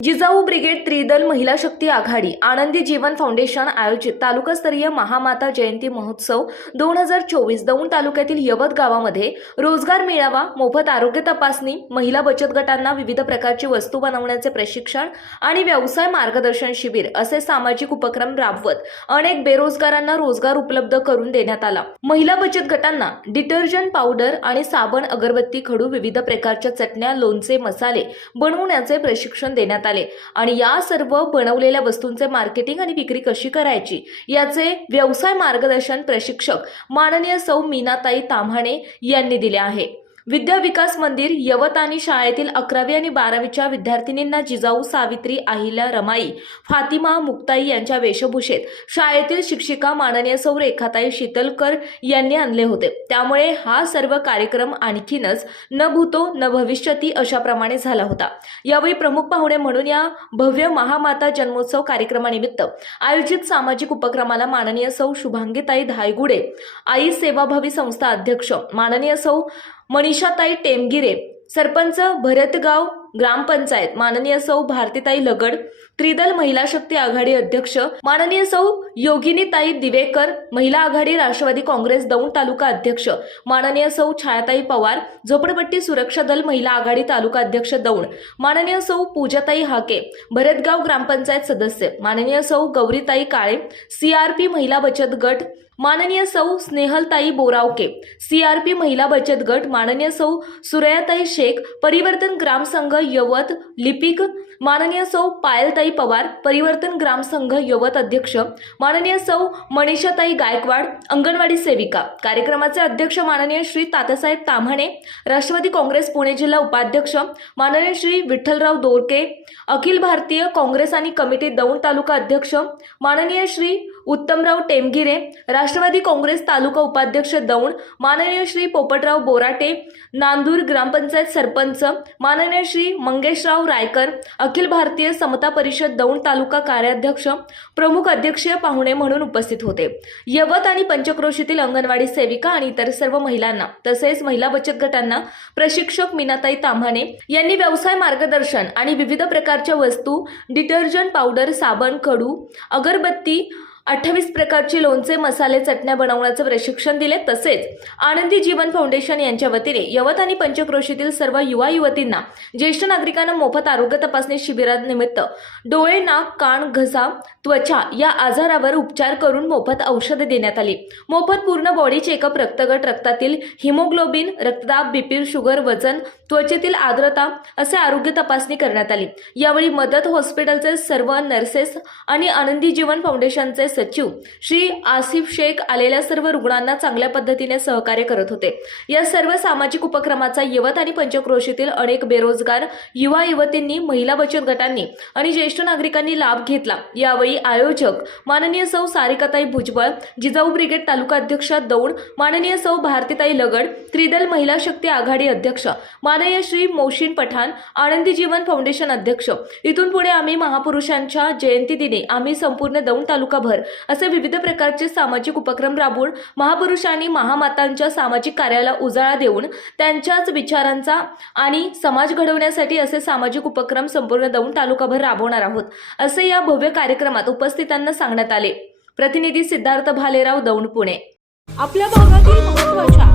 Jijau brigade Tridal महिला शक्ती आघाडी आनंदी जीवन foundation आयोजित तालुकास्तरीय महामाता जयंती महोत्सव दोन हजार चोवीस दौंड तालुक्यातील यवत गावामध्ये रोजगार मेळावा मोफत आरोग्य तपासणी महिला बचत गटांना विविध प्रकारची वस्तू बनवण्याचे प्रशिक्षण आणि व्यवसाय मार्गदर्शन शिबिर असे सामाजिक उपक्रम राबवत अनेक बेरोजगारांना रोजगार उपलब्ध करून देण्यात आला. महिला बचत गटांना डिटर्जंट पावडर आणि साबण अगरबत्ती खडू विविध प्रकारच्या चटण्या लोणचे मसाले बनवण्याचे प्रशिक्षण देण्यात आले. आणि या सर्व बनवलेल्या वस्तूंचे मार्केटिंग आणि विक्री कशी करायची? याचे व्यवसाय मार्गदर्शन प्रशिक्षक माननीय सौ मीनाताई ताम्हाणे यांनी दिले आहे. विद्या विकास मंदिर यवत आणि शाळेतील अकरावी आणि बारावीच्या विद्यार्थिनींना जिजाऊ सावित्री अहिल्या रमाई फातिमा मुक्ताई यांच्या वेशभूषेत शाळेतील शिक्षिका माननीय सौ रेखाताई शीतलकर यांनी आणले होते. त्यामुळे हा सर्व कार्यक्रम आणखीनच न भूतो न भविष्यती अशाप्रमाणे झाला होता. यावेळी प्रमुख पाहुणे म्हणून या भव्य महामाता जन्मोत्सव कार्यक्रमानिमित्त आयोजित सामाजिक उपक्रमाला माननीय सौ शुभांगीताई धायगुडे आई सेवाभावी संस्था अध्यक्ष माननीय सौ मनीषाताई टेमगिरे सरपंच भरतगाव ग्रामपंचायत माननीय सौ भारतीताई लगड त्रिदल महिला शक्ती आघाडी अध्यक्ष माननीय सौ योगिनीताई दिवेकर महिला आघाडी राष्ट्रवादी काँग्रेस दौंड तालुका अध्यक्ष माननीय सौ छायाताई पवार झोपडपट्टी सुरक्षा दल महिला आघाडी तालुका अध्यक्ष दौंड माननीय सौ पूजाताई हाके भरतगाव ग्रामपंचायत सदस्य माननीय सौ गौरीताई काळे सीआरपी महिला बचत गट माननीय सौ स्नेहलताई बोरावके सीआरपी महिला बचत गट माननीय सौ सुरयाताई शेख परिवर्तन ग्रामसंघ यवत लिपिक माननीय सौ पायलताई पवार परिवर्तन ग्राम संघ यवत अध्यक्ष माननीय सौ मनीषाताई गायकवाड अंगणवाडी सेविका. कार्यक्रमाचे अध्यक्ष माननीय श्री तात्यासाहेब ताम्हाणे राष्ट्रवादी काँग्रेस पुणे जिल्हा उपाध्यक्ष माननीय श्री विठ्ठलराव दोरके अखिल भारतीय काँग्रेस आणि कमिटी दौंड तालुका अध्यक्ष माननीय श्री उत्तमराव टेमगिरे राष्ट्रवादी काँग्रेस तालुका उपाध्यक्ष दौंड माननीय श्री पोपटराव बोराटे नांदूर ग्रामपंचायत सरपंच माननीय श्री मंगेशराव रायकर अखिल भारतीय समता परिषद दौंड तालुका कार्याध्यक्ष प्रमुख अध्यक्षीय पाहुणे म्हणून उपस्थित होते. यवत आणि पंचक्रोशीतील अंगणवाडी सेविका आणि इतर सर्व महिलांना तसेच महिला बचत गटांना प्रशिक्षक मीनाताई ताम्हाणे यांनी व्यवसाय मार्गदर्शन आणि विविध प्रकारच्या वस्तू डिटर्जंट पावडर साबण खडू अगरबत्ती अठ्ठावीस प्रकारचे लोणचे मसाले चटण्या बनवण्याचे प्रशिक्षण दिले. तसेच आनंदी जीवन फाउंडेशन यांच्या वतीने यवत आणि पंचक्रोशीतील सर्व युवा युवतींना ज्येष्ठ नागरिकांना मोफत आरोग्य तपासणी शिबिरानिमित्त डोळे नाक कान घसा त्वचा या आजारावर उपचार करून मोफत औषधे देण्यात आली. मोफत पूर्ण बॉडी चेकअप रक्तगट रक्तातील हिमोग्लोबिन रक्तदाब बीपी शुगर वजन त्वचेतील आर्द्रता असे आरोग्य तपासणी करण्यात आली. यावेळी मदत हॉस्पिटलचे सर्व नर्सेस आणि आनंदी जीवन फाउंडेशनचे सचिव श्री आसिफ शेख आलेल्या सर्व रुग्णांना चांगल्या पद्धतीने सहकार्य करत होते. या सर्व सामाजिक उपक्रमाचा यवत आणि पंचक्रोशीतील अनेक बेरोजगार युवा युवतींनी महिला बचत गटांनी आणि ज्येष्ठ नागरिकांनी लाभ घेतला. यावेळी आयोजक माननीय सौ सारिकाताई भुजबळ जिजाऊ ब्रिगेड तालुका अध्यक्ष दौड माननीय सौ भारतीताई लगड त्रिदल महिला शक्ती आघाडी अध्यक्ष माननीय श्री मोशीन पठाण आनंदी जीवन फाउंडेशन अध्यक्ष. इथून पुढे आम्ही महापुरुषांच्या जयंती दिनी आम्ही संपूर्ण दौंड तालुकाभर असे विविध प्रकारचे सामाजिक उपक्रम राबवून महापुरुषांनी महामातांच्या सामाजिक कार्याला उजाळा देऊन त्यांच्याच विचारांचा आणि समाज घडवण्यासाठी असे सामाजिक उपक्रम संपूर्ण दौंड तालुकाभर राबवणार आहोत असे या भव्य कार्यक्रमात उपस्थितांना सांगण्यात आले. प्रतिनिधी सिद्धार्थ भालेराव दौंड पुणे. आपल्या भागातील महत्त्वाच्या